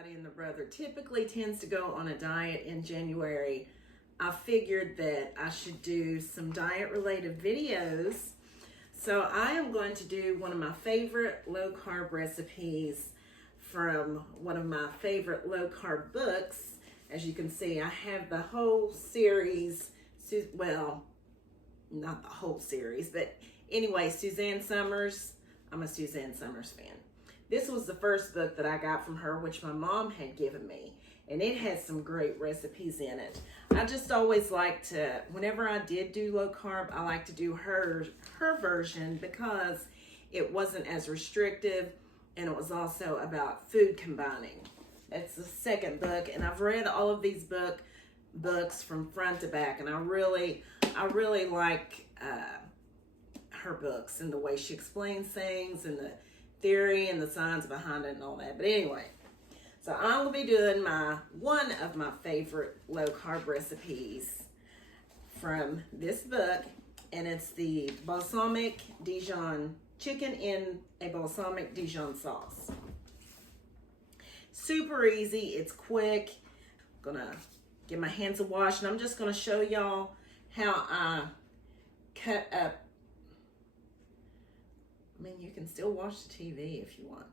everybody and their brother typically tends to go on a diet in January, I figured that I should do some diet related videos. So I am going to do one of my favorite low carb recipes from one of my favorite low carb books. As you can see, I have the whole series, well, not the whole series, but anyway, Suzanne Somers. I'm a Suzanne Somers fan. This was the first book that I got from her, which my mom had given me, and it has some great recipes in it. I just always like to, whenever I did do low carb, I like to do her version because it wasn't as restrictive, and it was also about food combining. It's the second book, and I've read all of these books from front to back, and I really like her books and the way she explains things and the theory and the science behind it and all that. But anyway, so I will be doing one of my favorite low carb recipes from this book, and it's the Balsamic Dijon chicken in a Balsamic Dijon sauce. Super easy, it's quick. I'm gonna get my hands a wash, and I'm just gonna show y'all how I cut up. I mean, you can still watch the TV if you want.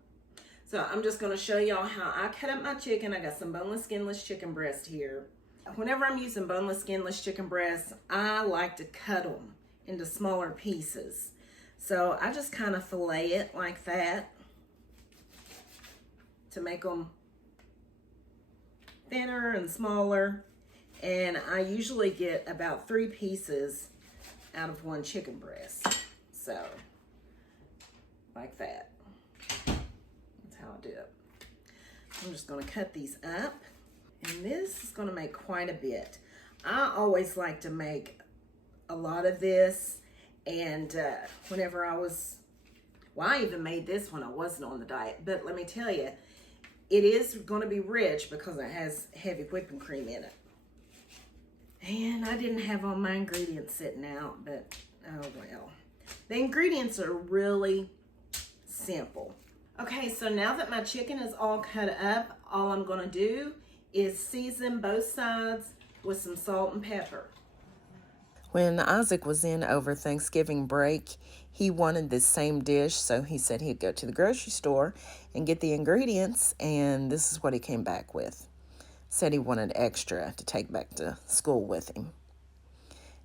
So I'm just gonna show y'all how I cut up my chicken. I got some boneless, skinless chicken breast here. Whenever I'm using boneless, skinless chicken breasts, I like to cut them into smaller pieces. So I just kind of fillet it like that to make them thinner and smaller. And I usually get about 3 pieces out of one chicken breast. So, like that. That's how I do it. I'm just gonna cut these up. And this is gonna make quite a bit. I always like to make a lot of this. And whenever I even made this when I wasn't on the diet. But let me tell you, it is gonna be rich because it has heavy whipping cream in it. And I didn't have all my ingredients sitting out, but oh well. The ingredients are really simple. Okay, so now that my chicken is all cut up, all I'm gonna do is season both sides with some salt and pepper. When Isaac was in over Thanksgiving break, he wanted this same dish, so he said he'd go to the grocery store and get the ingredients, and this is what he came back with. Said he wanted extra to take back to school with him.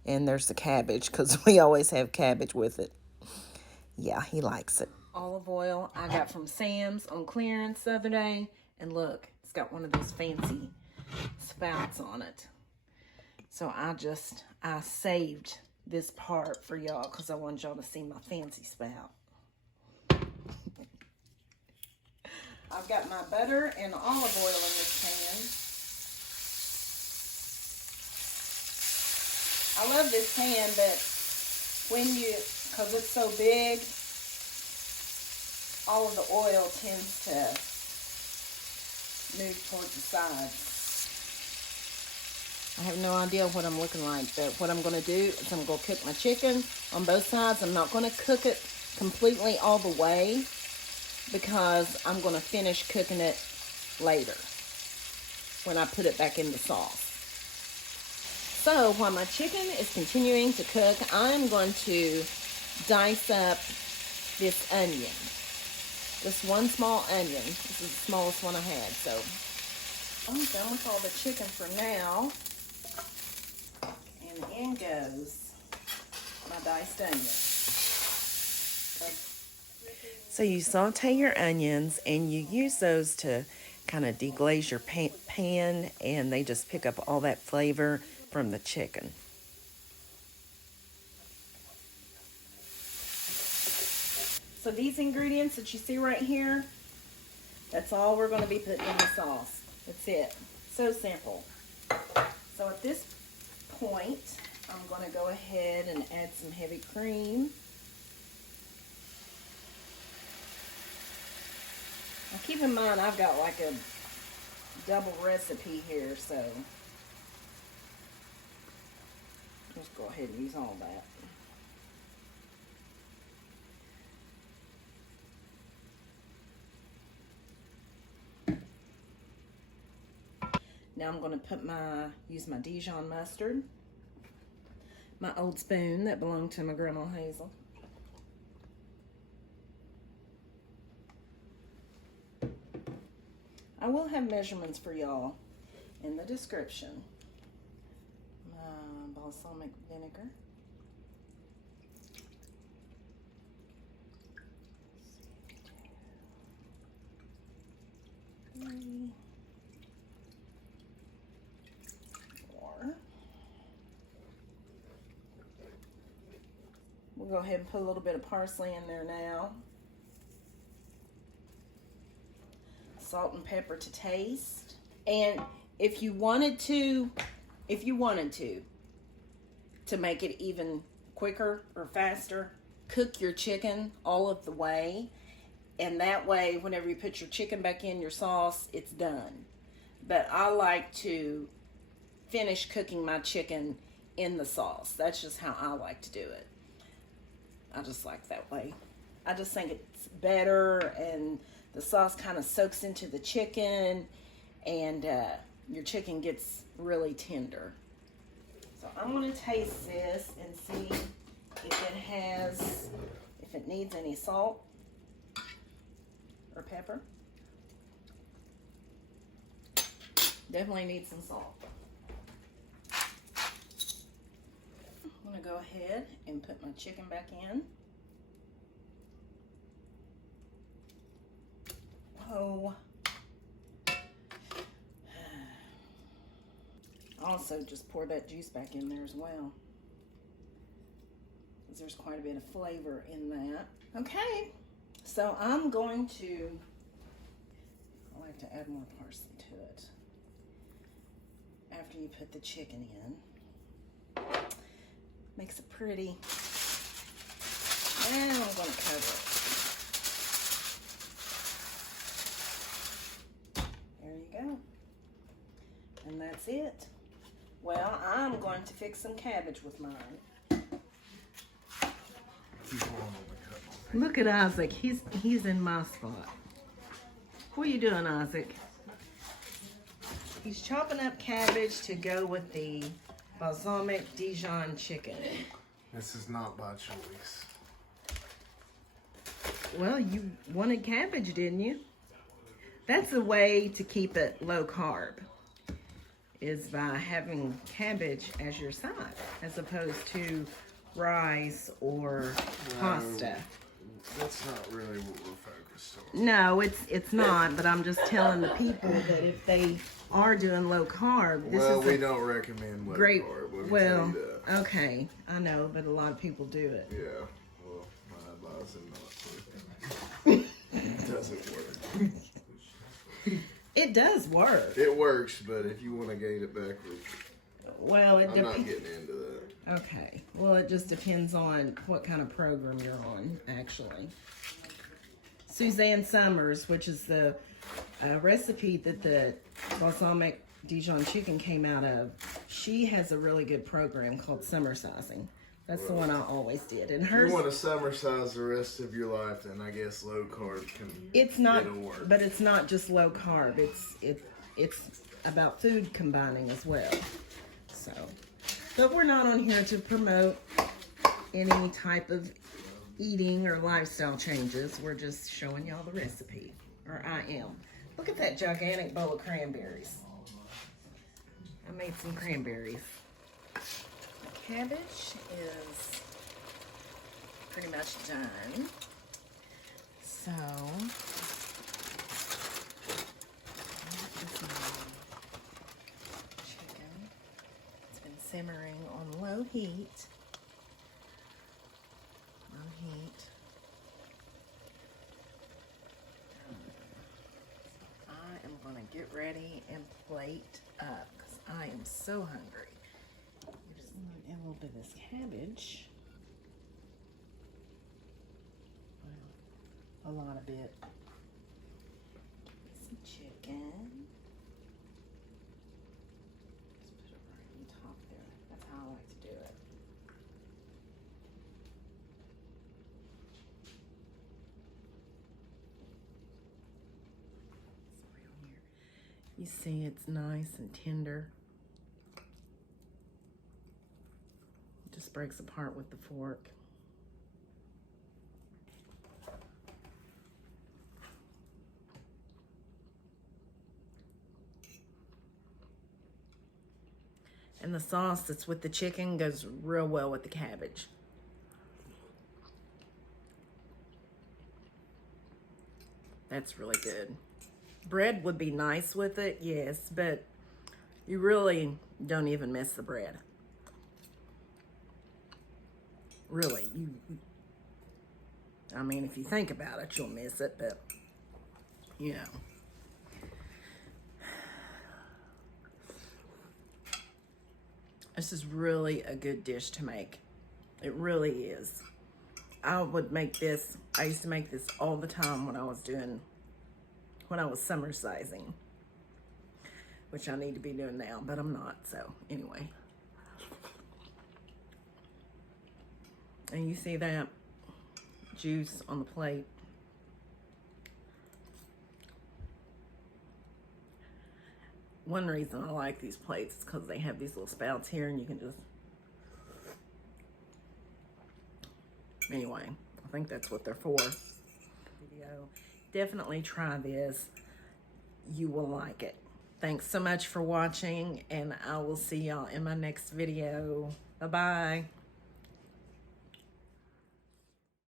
And there's the cabbage, because we always have cabbage with it. Yeah, he likes it. Olive oil I got from Sam's on clearance the other day, and look, it's got one of those fancy spouts on it. So I saved this part for y'all because I wanted y'all to see my fancy spout. I've got my butter and olive oil in this pan. I love this pan, but because it's so big, all of the oil tends to move towards the sides. I have no idea what I'm looking like, but what I'm going to do is I'm going to cook my chicken on both sides. I'm not going to cook it completely all the way because I'm going to finish cooking it later when I put it back in the sauce. So while my chicken is continuing to cook, I'm going to dice up this onion. This one small onion. This is the smallest one I had, so I'm done with all the chicken for now. And in goes my diced onion. So you saute your onions and you use those to kind of deglaze your pan, and they just pick up all that flavor from the chicken. So these ingredients that you see right here, that's all we're going to be putting in the sauce. That's it. So simple. So at this point, I'm going to go ahead and add some heavy cream. Now keep in mind, I've got like a double recipe here, so just go ahead and use all that. Now I'm going to use my Dijon mustard, my old spoon that belonged to my grandma Hazel. I will have measurements for y'all in the description. My balsamic vinegar. We'll go ahead and put a little bit of parsley in there now. Salt and pepper to taste. And if you wanted to make it even quicker or faster, cook your chicken all of the way. And that way, whenever you put your chicken back in your sauce, it's done. But I like to finish cooking my chicken in the sauce. That's just how I like to do it. I just like that way. I just think it's better, and the sauce kind of soaks into the chicken, and your chicken gets really tender. So I'm going to taste this and see if it needs any salt or pepper. Definitely needs some salt. I'm going to go ahead and put my chicken back in. Whoa. Also, just pour that juice back in there as well, because there's quite a bit of flavor in that. Okay, so I like to add more parsley to it after you put the chicken in. Makes it pretty. And I'm going to cover it. There you go. And that's it. Well, I'm going to fix some cabbage with mine. Look at Isaac. He's in my spot. What are you doing, Isaac? He's chopping up cabbage to go with the balsamic Dijon chicken. This is not by choice. Well, you wanted cabbage, didn't you? That's a way to keep it low carb, is by having cabbage as your side, as opposed to rice or pasta. That's not really what we're focused on. No, it's not, but I'm just telling the people that if they are doing low carb, we don't recommend low carb. Well, okay, I know, but a lot of people do it. Yeah, well, I advise them not to. It doesn't work. It does work. It works, but if you want to gain it backwards, well, I'm not getting into that. Okay, well, it just depends on what kind of program you're on, actually. Suzanne Summers, which is the recipe that the balsamic Dijon chicken came out of, she has a really good program called Summer Sizing. That's the one I always did. And hers, if you want to summer size the rest of your life, then I guess low carb can. It's not, it'll work. But it's not just low carb. It's about food combining as well. So, but we're not on here to promote any type of eating or lifestyle changes. We're just showing y'all the recipe, or I am. Look at that gigantic bowl of cranberries. I made some cranberries. Cabbage is pretty much done. So, that is my chicken. It's been simmering on low heat. I am going to get ready and plate up because I am so hungry. Just add a little bit of this cabbage. Well, a lot of it. Some chicken. Just put it right on top there. That's how I like to do it. You see it's nice and tender. It just breaks apart with the fork. And the sauce that's with the chicken goes real well with the cabbage. That's really good. Bread would be nice with it, yes, but you really don't even miss the bread. Really, I mean, if you think about it, you'll miss it, but, you know. This is really a good dish to make. It really is. I would make this, I used to make this all the time when I was summer sizing, which I need to be doing now, but I'm not, so anyway. And you see that juice on the plate. One reason I like these plates is because they have these little spouts here and you can just, anyway, I think that's what they're for. Definitely try this. You will like it. Thanks so much for watching, and I will see y'all in my next video. Bye-bye.